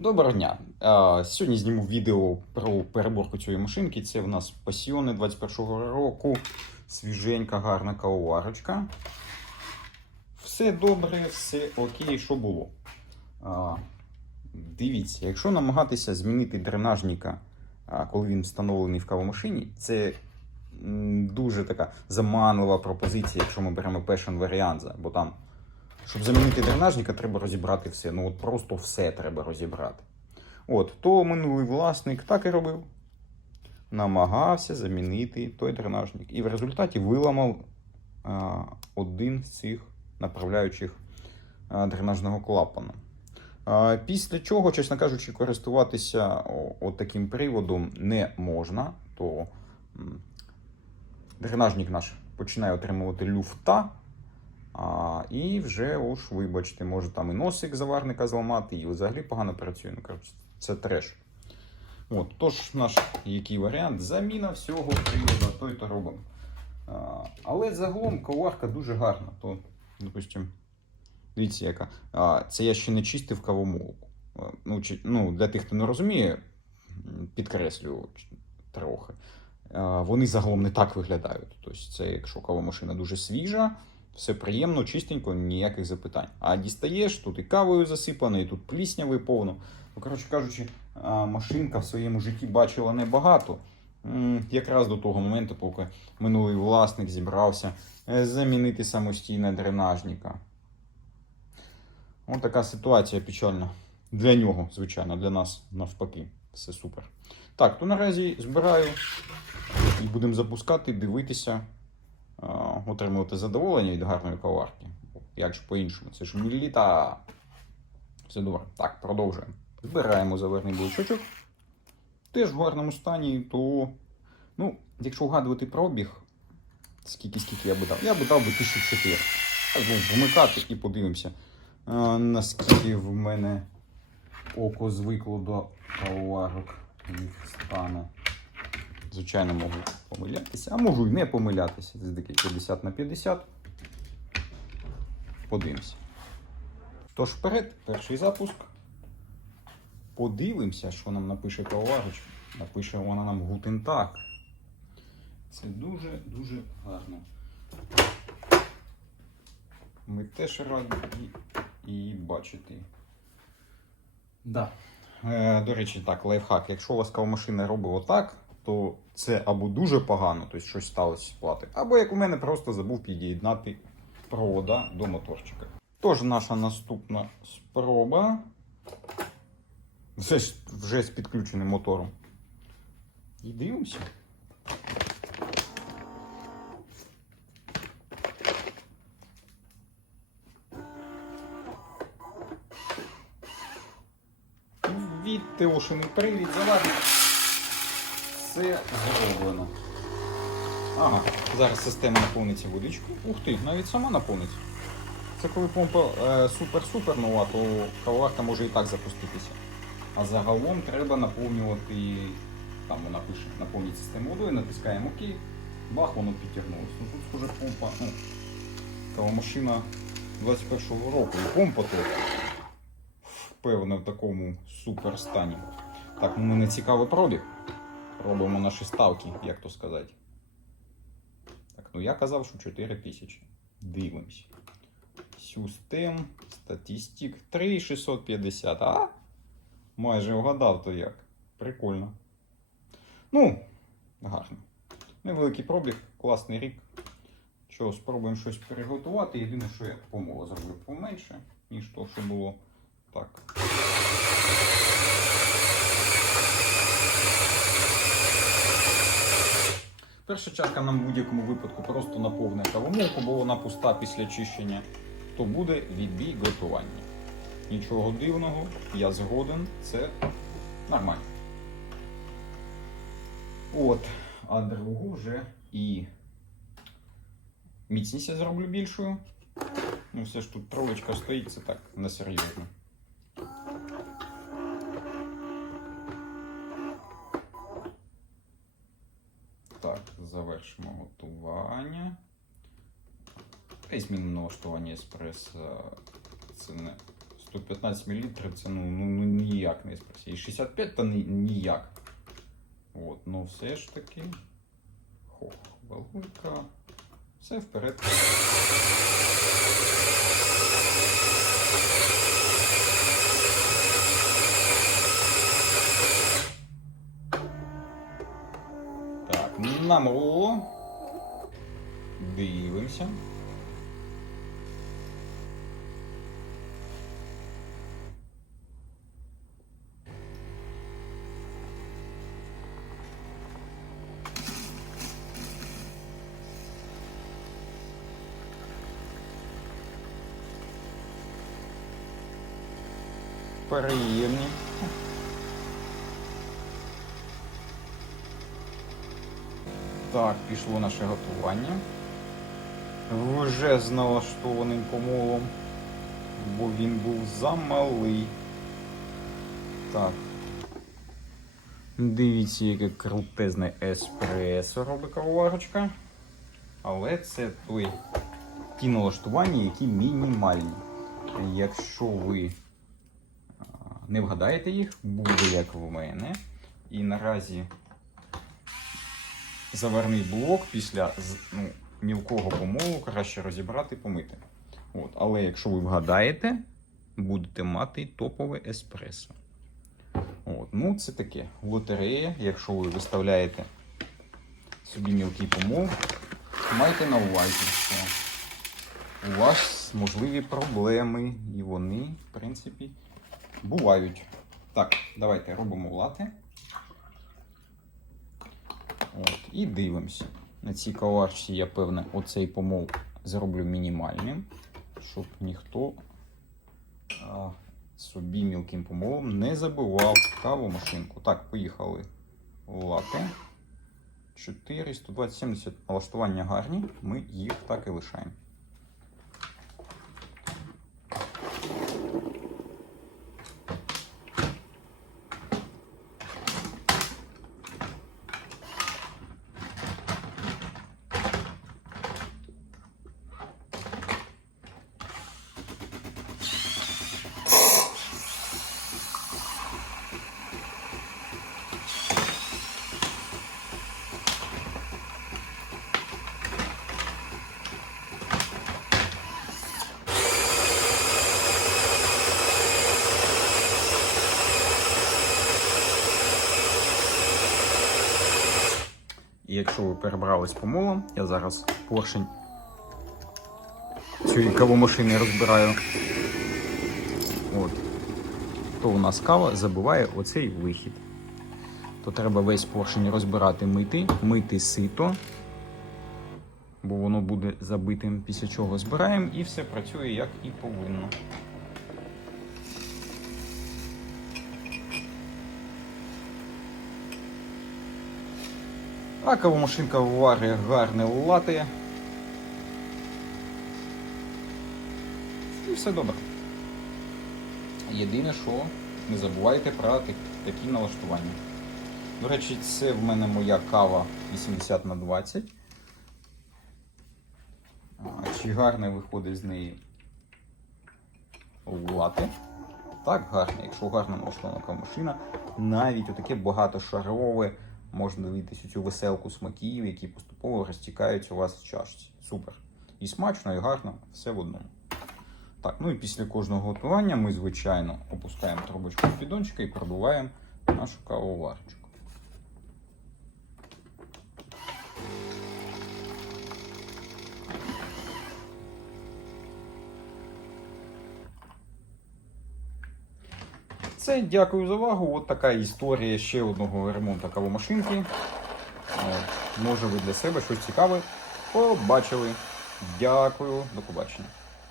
Доброго дня. Сьогодні зніму відео про переборку цієї машинки. Це в нас пасіони 21-го року. Свіженька, гарна кавоварочка. Все добре, все окей, що було. Дивіться, якщо намагатися змінити дренажника, коли він встановлений в кавомашині, це дуже така заманлива пропозиція, якщо ми беремо Passion варіант, бо там щоб замінити дренажника, треба розібрати все. Ну от просто все треба розібрати. От, то минулий власник так і робив. Намагався замінити той дренажник. І в результаті виламав а, один з цих направляючих а, дренажного клапана. А, після чого, чесно кажучи, користуватися от таким приводом не можна, то дренажник наш починає отримувати люфта. А, і вже уж, вибачте, може там і носик заварника зламати, і взагалі погано працює. Ну, коротше, це треш. От, тож, наш який варіант? Заміна всього приводу, то й то робимо. А, але загалом коварка дуже гарна. То, допустим, дивіться, яка. А, це я ще не чистив кавомолку. Ну, чи, ну, для тих, хто не розуміє, підкреслюю трохи. А, вони загалом не так виглядають. Тобто, це якщо кавомашина дуже свіжа. Все приємно, чистенько, ніяких запитань. А дістаєш, тут і кавою засипано, і тут плісняви повно. Ну, коротше кажучи, машинка в своєму житті бачила небагато. Якраз до того моменту, поки минулий власник зібрався е, замінити самостійно дренажника. Ось така ситуація печальна. Для нього, звичайно, для нас навпаки. Все супер. Так, то наразі збираю і будемо запускати, дивитися отримувати задоволення від гарної каварки. Як ж по-іншому, це ж міліта. Все добре. Так, продовжуємо. Збираємо заверний блочочок. Теж в гарному стані, то, ну, якщо вгадувати пробіг, скільки скільки я би дав, я би дав би 1004. Так, ну, вмикати і подивимося, а, наскільки в мене око звикло до каварок їх стану. Звичайно, можу помилятися, а можу і не помилятися. Це таке 50 на 50. Подивимося. Тож вперед, перший запуск. Подивимося, що нам напише каварочка. Напише вона нам Tag. Це дуже-дуже гарно. Ми теж раді її бачити. Да. Е, до речі, так, лайфхак. Якщо у вас кавомашина робить отак, то це або дуже погано, тобто щось сталося з плати, або як у мене просто забув під'єднати провода до моторчика. Тож наша наступна спроба. Вже, вже з підключеним мотором. І дивимося. Відтеошений привід завадить. Все зроблено. Ага, зараз система наповниться водичкою. Ух ти, навіть сама наповниться. Це коли помпа е, супер-супер нова, то кавоварка може і так запуститися. А загалом треба наповнювати, там вона пише, наповніть систему водою, натискаємо ОК, бах, воно підтягнулося. Ну тут схоже помпа, ну, кавомашина 21-го року. І помпа то впевнено в такому супер стані. Так, ну мене цікавий пробіг. Робимо наші ставки, як то сказати. Так, ну я казав, що 4 тисячі. Дивимось. System, статистик 3650. А? Майже вгадав то як. Прикольно. Ну, гарно. Невеликий пробіг, класний рік. Що, спробуємо щось переготувати. Єдине, що я помилу зроблю поменше, ніж то, що було. Так. Перша чашка нам в будь-якому випадку просто наповне кавомолку, бо вона пуста після чищення, то буде відбій готування. Нічого дивного, я згоден, це нормально. От, а другу вже і міцність я зроблю більшою. Ну, все ж тут тролочка стоїть, це так несерйозно. Так, завершимо готування. І змінимо налаштування еспресо. Це не 115 мл це ну, ну, ну ніяк не еспресо. І 65 то ні, ніяк. От, ну все ж таки. Хох, балуйка. Все вперед. Так, намруло. Дивимося. Приємні. Так, пішло наше готування. Вже з налаштованим помолом, бо він був замалий. Так. Дивіться, яке крутезне еспресо робить кавоварочка. Але це той, ті налаштування, які мінімальні. Якщо ви не вгадаєте їх, буде як в мене. І наразі заварний блок після ну, мілкого помолу краще розібрати, помити. От. Але якщо ви вгадаєте, будете мати топове еспресо. От. Ну, це таке лотерея. Якщо ви виставляєте собі мілкий помол, майте на увазі, що у вас можливі проблеми, і вони, в принципі, бувають. Так, давайте робимо лати. От, і дивимося. На цій каварці я певне оцей помол зроблю мінімальним, щоб ніхто а, собі мілким помолом не забивав кавомашинку. Так, поїхали лати. 4, 120, 70 налаштування гарні, ми їх так і лишаємо. І якщо ви перебрались помолом, я зараз поршень цієї кавомашини розбираю. От. То у нас кава забиває оцей вихід. То треба весь поршень розбирати, мити, мити сито, бо воно буде забитим, після чого збираємо і все працює як і повинно. А кавомашинка варить гарне лати. І все добре. Єдине, що не забувайте про такі налаштування. До речі, це в мене моя кава 80 на 20. Чи гарне виходить з неї лати? Так, гарно. Якщо гарно налаштована кавомашина, навіть отаке багатошарове можна дивитися цю веселку смаків, які поступово розтікаються у вас в чашці. Супер. І смачно, і гарно, все в одному. Так, ну і після кожного готування ми, звичайно, опускаємо трубочку з піддончика і продуваємо нашу кавоварочку. Це дякую за увагу. От така історія ще одного ремонту кавомашинки. Може ви для себе щось цікаве побачили. Дякую, до побачення.